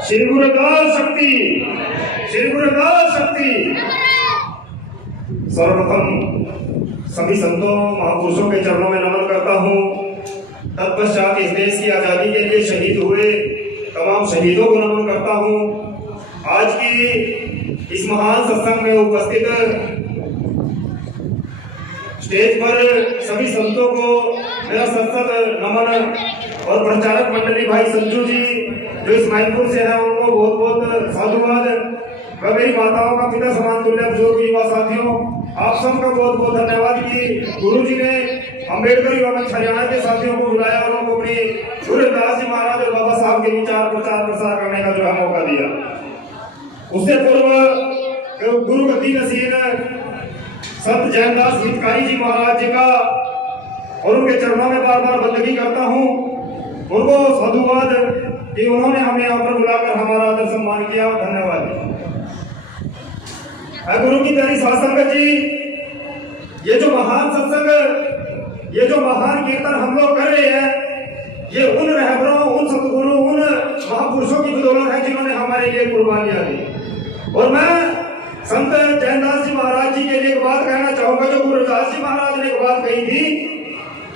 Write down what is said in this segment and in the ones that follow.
श्री गुरुदास शक्ति, श्री गुरुदास शक्ति। सर्वप्रथम सभी संतों महापुरुषों के चरणों में नमन करता हूँ। तत्पश्चात इस देश की आजादी के लिए शहीद हुए तमाम शहीदों को नमन करता हूँ। आज की इस महान सत्संग में उपस्थित स्टेज पर सभी संतों को मेरा सत्संग नमन और प्रचारक मंडली भाई संजू जी जो इस्माइलपुर से हैं उनको बहुत बहुत साधुवाद। मैं मेरी माताओं का पिता समान तुल्य बुजुर्ग युवा साथियों आप सबका बहुत बहुत धन्यवाद कि गुरु जी ने अम्बेडकर युवा मंच हरियाणा के साथियों को बुलाया और उनको अपनी गुरुदास जी महाराज और बाबा साहब के विचार प्रचार प्रसार करने का जो है मौका दिया। उससे पूर्व गुरु गति नसीन संत जैनदास हितकारी जी महाराज जी का और उनके चरणों में बार बार बंदगी करता हूँ। उनको साधुवाद कि उन्होंने हमें यहाँ पर बुलाकर हमारा आदर सम्मान किया। धन्यवाद। गुरु की प्यारी साध संगत जी, ये जो महान सत्संग, ये जो महान कीर्तन हम लोग कर रहे हैं, ये उन रहबरों, उन सतगुरु, उन महापुरुषों की बदौलत है जिन्होंने हमारे लिए कुर्बानियां दी। और मैं संत जैनदास जी महाराज जी के लिए एक बात कहना चाहूंगा जो गुरुदास जी महाराज ने एक बात कही थी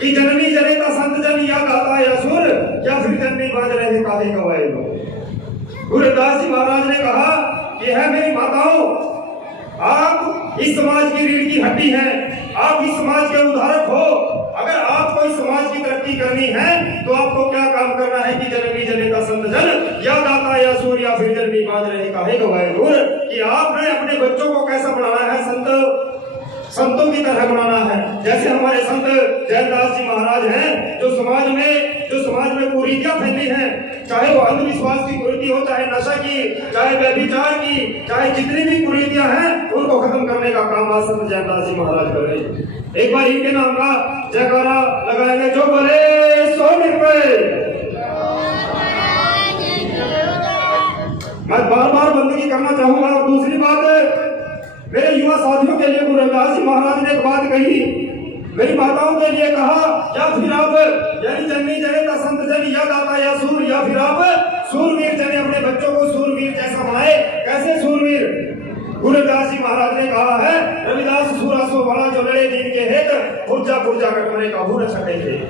कि जननी जनेता संत जन या गाता या सुर या फिर जननी बाज रहे काहे गवाए। गुरुदास जी महाराज ने कहा कि है मेरी माताओं, आप इस समाज की रीढ़ की हड्डी हैं, आप इस समाज के उद्धारक हो। अगर आपको इस समाज की तरक्की करनी है तो आपको क्या काम करना है कि जननी जनेता संत जन या दाता या सूर या फिर जननी बाज रहे काहे गवाए। कि आपने अपने बच्चों को कैसा बनाना है, संतों की तरह बनाना है। जैसे हमारे संत जैनदास जी महाराज हैं जो समाज में कुरीतियां फैली हैं, चाहे वो अंधविश्वास की कुरीति हो, चाहे नशा की, चाहे व्यभिचार की, चाहे जितनी भी कुरीतियां हैं उनको खत्म करने का काम आज संत जैनदास जी महाराज कर रहे हैं। एक बार इनके नाम का जयकारा लगाएंगे जो बोले सो निरपय। मैं बार बार बंदगी करना चाहूंगा। और दूसरी बात, मेरे युवा साथियों के लिए गुरुदास जी महाराज ने एक बात कही, मेरी माताओं के लिए कहा या फिर आप यानी जननी जनेता संत जन या दाता या सूर या फिर आप सूरवीर जने अपने बच्चों को सूरवीर जैसा बनाए। कैसे सूरवीर? गुरुदास जी महाराज ने कहा है रविदास सूरा सो बड़ा जो लड़े दिन के हेत पुर्जा पुर्जा कटमरे का भूर छटे थे।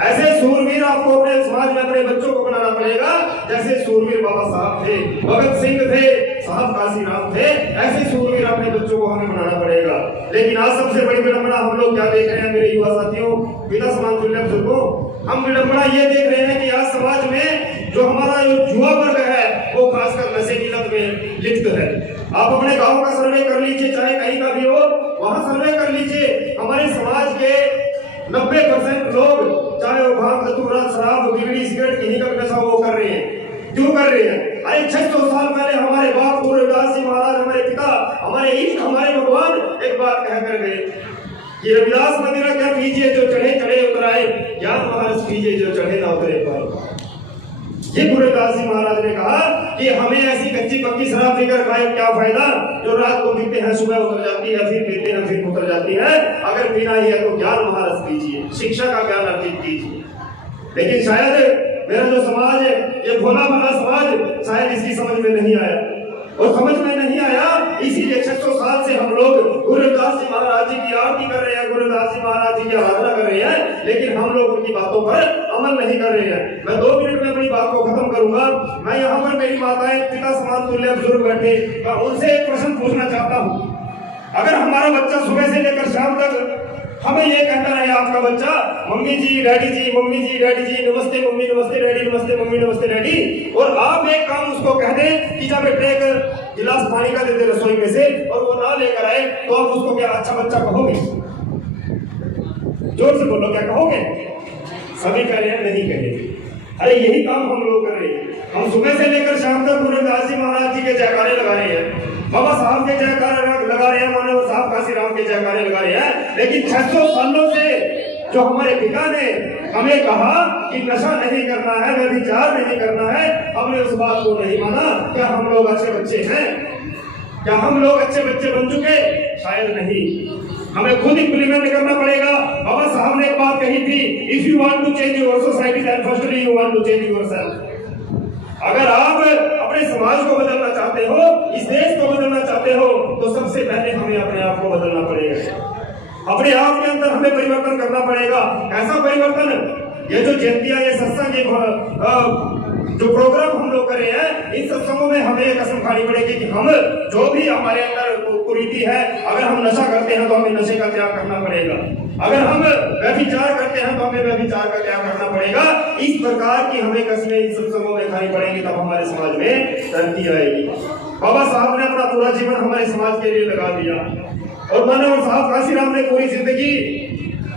ऐसे सूरवीर आपको अपने समाज में अपने बच्चों को बनाना पड़ेगा जैसे सूरवीर बाबा साहब थे, भगत सिंह थे, साहब काशीराम थे। ऐसे सूरवीर अपने बच्चों को हमें बनाना पड़ेगा। लेकिन आज सबसे बड़ी विडंबना हम लोग क्या देख रहे हैं मेरे युवा साथियों, पिता समान तुल्य बुजुर्गों, हम विडंबना ये देख रहे हैं कि आज समाज में जो हमारा युवा वर्ग है वो खासकर नशे की लत में लिप्त है। आप अपने गाँव का सर्वे कर लीजिए, चाहे कहीं का भी हो, वहाँ सर्वे कर लीजिए। हमारे समाज के 90% लोग चाहे वो भांग धतूरा शराब बीड़ी सिगरेट कहीं का नशा वो कर रहे हैं। क्यों कर रहे हैं? अरे 600 साल पहले हमारे बाप गुरुदास जी महाराज, हमारे पिता, हमारे इष्ट, हमारे भगवान एक बात कह कर गए कि रविदास मंदिर क्या कीजिए जो चढ़े चढ़े उतराए, ज्ञान महाराज कीजिए जो चढ़े ना उतरे पर। ये गुरुदास जी महाराज ने कहा कि हमें ऐसी कच्ची पक्की शराब पीकर खाए क्या फायदा जो रात को पीते हैं सुबह उतर जाती है, फिर पीते हैं फिर उतर जाती है। अगर पीना ही है तो ज्ञान महाराज कीजिए, शिक्षा का ज्ञान अर्जित कीजिए। लेकिन शायद मेरा जो समाज है ये भोला भाला समाज शायद इसकी समझ में नहीं आया। और समझ में नहीं आया इसीलिए 600 साल से हम लोग गुरुदास जी महाराज जी की आरती कर रहे हैं, गुरुदास जी महाराज जी की आराधना कर रहे हैं, लेकिन हम लोग उनकी बातों पर अमल नहीं कर रहे हैं। मैं 2 मिनट में अपनी बात को खत्म करूंगा। मैं यहाँ पर मेरी माताएं पिता समान तुल्य बुजुर्ग बैठे, मैं उनसे एक प्रश्न पूछना चाहता हूँ। अगर हमारा बच्चा सुबह से लेकर शाम तक हमें ये कहता रहे आपका बच्चा मम्मी जी डैडी जी, मम्मी जी डैडी जी, नमस्ते मम्मी नमस्ते डैडी, नमस्ते मम्मी नमस्ते डैडी, और आप एक काम उसको कह दें कि जब बेटे एक गिलास पानी का दे दे रसोई में से और वो ना लेकर आए तो आप उसको क्या अच्छा बच्चा कहोगे? जोर से बोलो, क्या कहोगे? सभी कह रहे हैं नहीं कहेंगे। अरे यही काम हम लोग कर रहे हैं। हम सुबह से लेकर शाम तक गुरुदास जी महाराज जी के जयकारे लगा रहे हैं, बाबा साहब के जयकारे लगा रहे हैं, मानव साहब काशीराम के जयकारे लगा रहे हैं। लेकिन 600 सालों से जो हमारे पिता ने हमें कहा कि नशा नहीं करना है, व्यभिचार नहीं करना है, हमने उस बात को नहीं माना। क्या हम लोग अच्छे बच्चे हैं? क्या हम लोग अच्छे बच्चे बन चुके? शायद नहीं। हमें खुद इंप्लीमेंट करना पड़ेगा। बाबा साहब ने एक बात कही थी, if you want to change your society then firstly you want to change yourself. अगर आप अपने समाज को बदलना चाहते हो, इस देश को बदलना चाहते हो, तो सबसे पहले हमें अपने आप को बदलना पड़ेगा। अपने आप के अंदर हमें परिवर्तन करना पड़ेगा। ऐसा परिवर्तन, ये जो जयंतियां, ये सत्संग, जो प्रोग्राम हम लोग कर रहे हैं, इन सत्संगों में हमें एक कसम खानी पड़ेगी कि हम जो भी हमारे अंदर कुरीति है, अगर हम नशा करते हैं तो हमें नशे का त्याग करना पड़ेगा। अगर हम व्यभिचार करते हैं तो हमें व्यभिचार का त्याग करना पड़ेगा। इस प्रकार की हमें कस्में इन सत्संगों में खानी पड़ेगी, तब हमारे समाज में तरक्की आएगी। बाबा साहब ने अपना पूरा जीवन हमारे समाज के लिए लगा दिया, और मानव साहब काशीराम ने पूरी जिंदगी,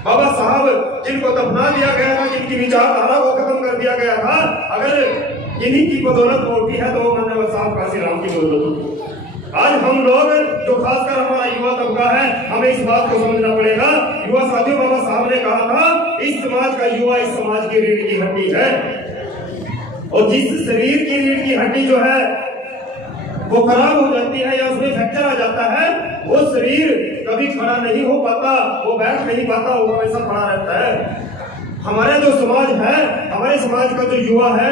बाबा साहब जिनको दफना दिया गया था, जिनकी विचारधारा को खत्म कर दिया गया था, अगर इन्हीं की बदौलत होती है तो मानव साहब काशीराम की बदौलत। आज हम लोग, जो खासकर हमारा युवा तबका है, हमें इस बात को समझना पड़ेगा। युवा साथियों, बाबा साहब ने कहा था, इस समाज का युवा इस समाज की रीढ़ की हड्डी है, और जिस शरीर की रीढ़ की हड्डी जो है वो खराब हो जाती है या उसमें फ्रैक्चर आ जाता है, वो शरीर कभी खड़ा नहीं हो पाता, वो बैठ नहीं पाता, वो हमेशा खड़ा रहता है। हमारा जो समाज है, हमारे समाज का जो युवा है,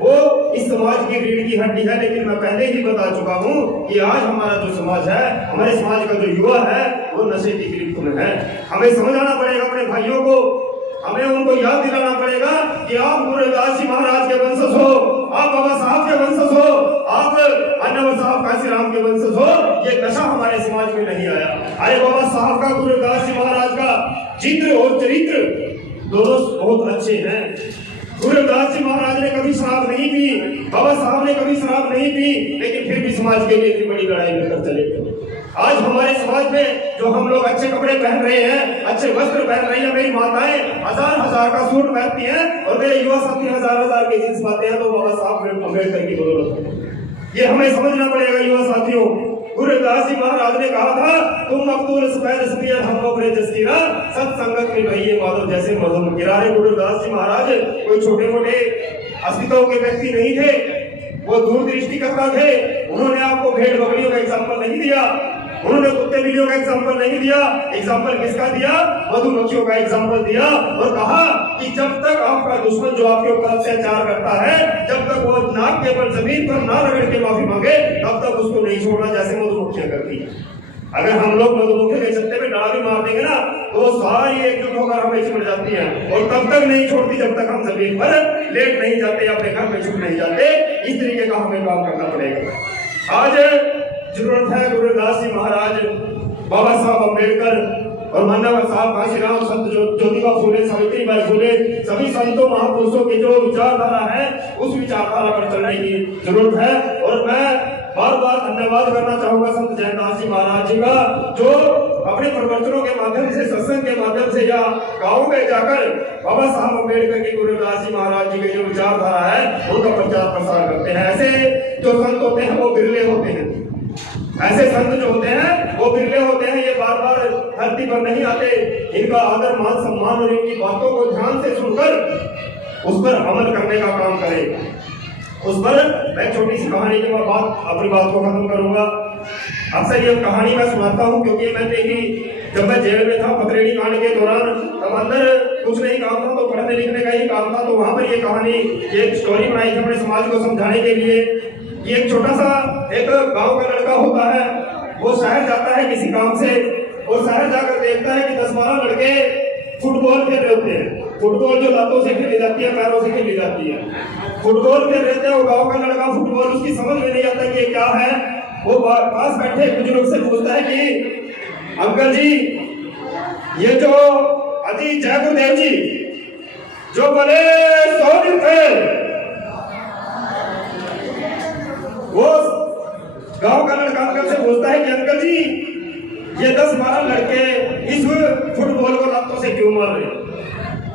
वो इस समाज की रीढ़ की हड्डी है। लेकिन मैं पहले ही बता चुका हूँ कि आज हमारा जो समाज है, हमारे समाज का जो युवा है, वो नशे की गिरफ्त में है। हमें समझाना पड़ेगा अपने भाइयों को, हमें उनको याद दिलाना पड़ेगा कि आप गुरु रविदास जी महाराज के वंशज हो, आप बाबा साहब के वंशज हो, आप अन्नवर साहब काशीराम के वंशज हो। ये नशा हमारे समाज में नहीं आया। अरे बाबा साहब का, गुरु रविदास जी महाराज का चित्र और चरित्र दोनों बहुत अच्छे हैं। गुरु रविदास जी महाराज ने कभी शराब नहीं पी, बाबा साहब ने कभी शराब नहीं पी, लेकिन फिर भी समाज के लिए इतनी बड़ी लड़ाई लड़कर चले गए। आज हमारे समाज में जो हम लोग अच्छे कपड़े पहन रहे हैं, अच्छे वस्त्र पहन रही हैं, मेरी माताएं हजार का सूट पहनती हैं, और मेरे युवा साथी हजार के जींस पाते हैं, तो बाबा साहब अम्बेडकर की बदौलत। ये हमें समझना पड़ेगा युवा साथियों। गुरु रविदास जी महाराज ने कहा था, तुम मकतूल सफेद सफियर हम अपने जसकीरा, सत्संगत में रहिए माधव जैसे मधुर किरारे। गुरु रविदास जी महाराज कोई छोटे मोटे अस्तित्व के व्यक्ति नहीं थे, वो दूरदृष्टिकर्ता थे। उन्होंने आपको भेड़ बकरियों का एग्जाम्पल नहीं दिया, उन्होंने कुत्ते बिल्लियों का एग्जाम्पल नहीं दिया। एग्जाम्पल किसका दिया? मधुमक्खियों का एग्जाम्पल दिया, और कहा कि जब तक आपका दुश्मन जो आपके ऊपर अत्याचार करता है, जब तक वो नाक के बल जमीन पर ना रगड़ के माफी मांगे, तब तक उसको नहीं छोड़ना, जैसे मधुमक्खियां करती है। अगर हम लोग मधुमक्खी के छत्ते में डाला भी मार देंगे ना, तो वो सारी एकजुट होकर हमें चिपट जाती है, और तब तक नहीं छोड़ती जब तक हम जमीन पर लेट नहीं जाते, अपने घर में छुप नहीं जाते। इस तरीके का हमें काम करना पड़ेगा। आज जरूरत है गुरु रविदास जी महाराज, बाबा साहब अम्बेडकर और मानव साहब काशीराम, संत ज्योतिबा फूले, सावित्रीबाई फूले, सभी संतों महापुरुषों की जो विचारधारा है, उस विचारधारा पर चलने की जरूरत है। और मैं बार बार धन्यवाद करना चाहूंगा संत जयदास जी महाराज जी का, जो अपने प्रवचनों के माध्यम से, सत्संग के माध्यम से, या गाँव में जाकर बाबा साहब अम्बेडकर की, गुरु रविदास जी महाराज जी की जो विचारधारा है, उनका प्रचार प्रसार करते हैं। ऐसे जो संत होते हैं वो बिरले होते हैं, ऐसे संत जो होते हैं वो बिरले होते हैं। ये बार बार धरती पर नहीं आते। इनका आदर मान सम्मान और इनकी बातों को ध्यान से सुनकर उस पर अमल करने का काम करें। उस पर मैं छोटी सी कहानी के बाद अपनी बात को खत्म करूंगा। अक्सर ये कहानी मैं सुनाता हूँ, क्योंकि मैंने ही जब मैं जेल में था पथरेड़ी कांड के दौरान, तब अंदर कुछ नहीं काम था, तो पढ़ने लिखने का ही काम था। तो वहां पर ये कहानी, एक स्टोरी बनाई थी अपने समाज को समझाने के लिए। ये एक छोटा सा एक गांव का लड़का होता है, वो शहर जाता है किसी काम से, और शहर जाकर देखता है कि 10-12 लड़के फुटबॉल खेल रहे होते हैं। फुटबॉल जो दांतों से खेली जाती है, पैरों से खेली जाती है, फुटबॉल खेल रहे थे। वो गांव का लड़का फुटबॉल, उसकी समझ में नहीं आता कि ये क्या है। वो पास बैठे बुजुर्ग से पूछता है कि अंकल जी, ये जो अजी जय गुरुदेव जी जो बोले 100 दिन थे, वो गांव का लड़का अंकल से पूछता है कि अंकल जी, ये 10-12 लड़के इस फुटबॉल को लातों से क्यों मार रहे?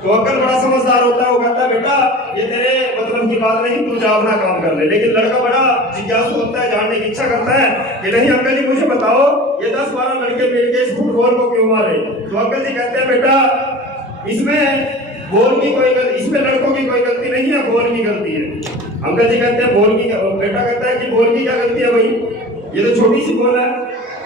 तो अंकल बड़ा समझदार होता है, वो कहता है बेटा ये तेरे मतलब की बात नहीं, तू जा अपना काम कर ले। लेकिन लड़का बड़ा जिज्ञासु होता है, जानने की इच्छा करता है कि नहीं अंकल जी मुझे बताओ, ये 10-12 लड़के मिलके इस फुटबॉल को क्यों मारे? तो अंकल जी कहते हैं बेटा इसमें बॉल की कोई गलती, इसमें लड़कों की कोई गलती नहीं है, बॉल की गलती है। अंकल जी कहते हैं बॉल की, बेटा कहता है कि बॉल की क्या गलती है भाई, ये तो छोटी सी बॉल है।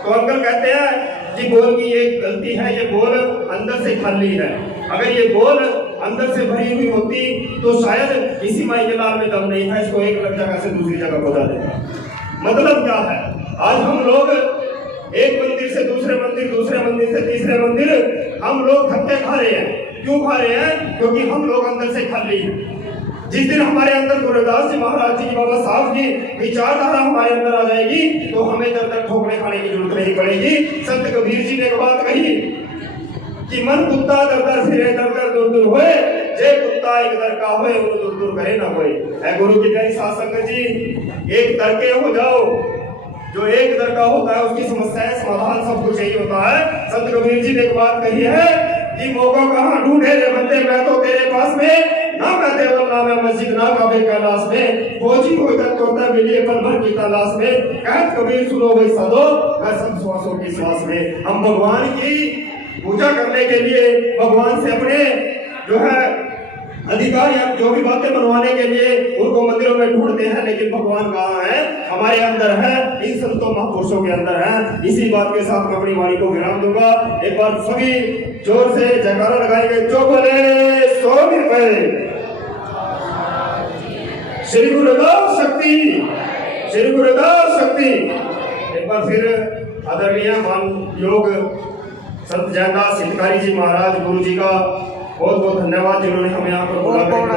तो अंकल कहते हैं कि बॉल की एक गलती है, ये बॉल अंदर से खाली है। अगर ये बॉल अंदर से भरी हुई होती तो शायद इसी माई के लाल में दम नहीं है, इसको एक जगह से दूसरी जगह पहुंचा देता। मतलब क्या है, आज हम लोग एक मंदिर से दूसरे मंदिर, दूसरे मंदिर से तीसरे मंदिर, हम लोग धक्के खा रहे हैं। क्यों खा रहे हैं? क्योंकि हम लोग अंदर से खाली हैं। जिस दिन हमारे अंदर गुरु रविदास जी महाराज जी की, बाबा साहब की विचारधारा हमारे अंदर आ जाएगी तो हमें दर दर ठोकरे खाने की जरूरत नहीं पड़ेगी। संत कबीर जी ने एक बात कही कि मन कुत्ता दर दर फिरे, दर दर दूर दूर होए, जे कुत्ता एक दर का होए वो दूर दूर करे ना होए। ऐ गुरु की प्यारी साध संगत जी, एक दर के हो जाओ। जो एक दर का होता है उसकी समस्याएं समाधान सब कुछ यही होता है। संत कबीर जी ने एक बात कही है कि मौका कहाँ ढूंढे रे बंदे, मैं तो तेरे पास में, ना मैं देवल ना मैं मस्जिद ना काबे कैलाश में, खोजी हो तक तोड़ता मिली पल भर की तलाश में, कहत कबीर सुनो भाई साधो मैं सब श्वासों की श्वास में। हम भगवान की पूजा करने के लिए, भगवान से अपने जो है अधिकार या जो भी बातें बनवाने के लिए उनको मंदिरों में ढूंढते हैं, लेकिन भगवान कहाँ है? हमारे अंदर है, इन संतों महापुरुषों के अंदर है। इसी बात के साथ मैं अपनी वाणी को विराम दूंगा। एक बार सभी जोर से जयकारा लगाएंगे, जो बोले सो रुपए। श्री गुरु रविदास शक्ति, श्री गुरु रविदास शक्ति। एक बार फिर आदरणीय मान योग संत जयदास हितकारी जी महाराज गुरु जी का बहुत बहुत धन्यवाद, जिन्होंने हमें यहाँ पर बुला कर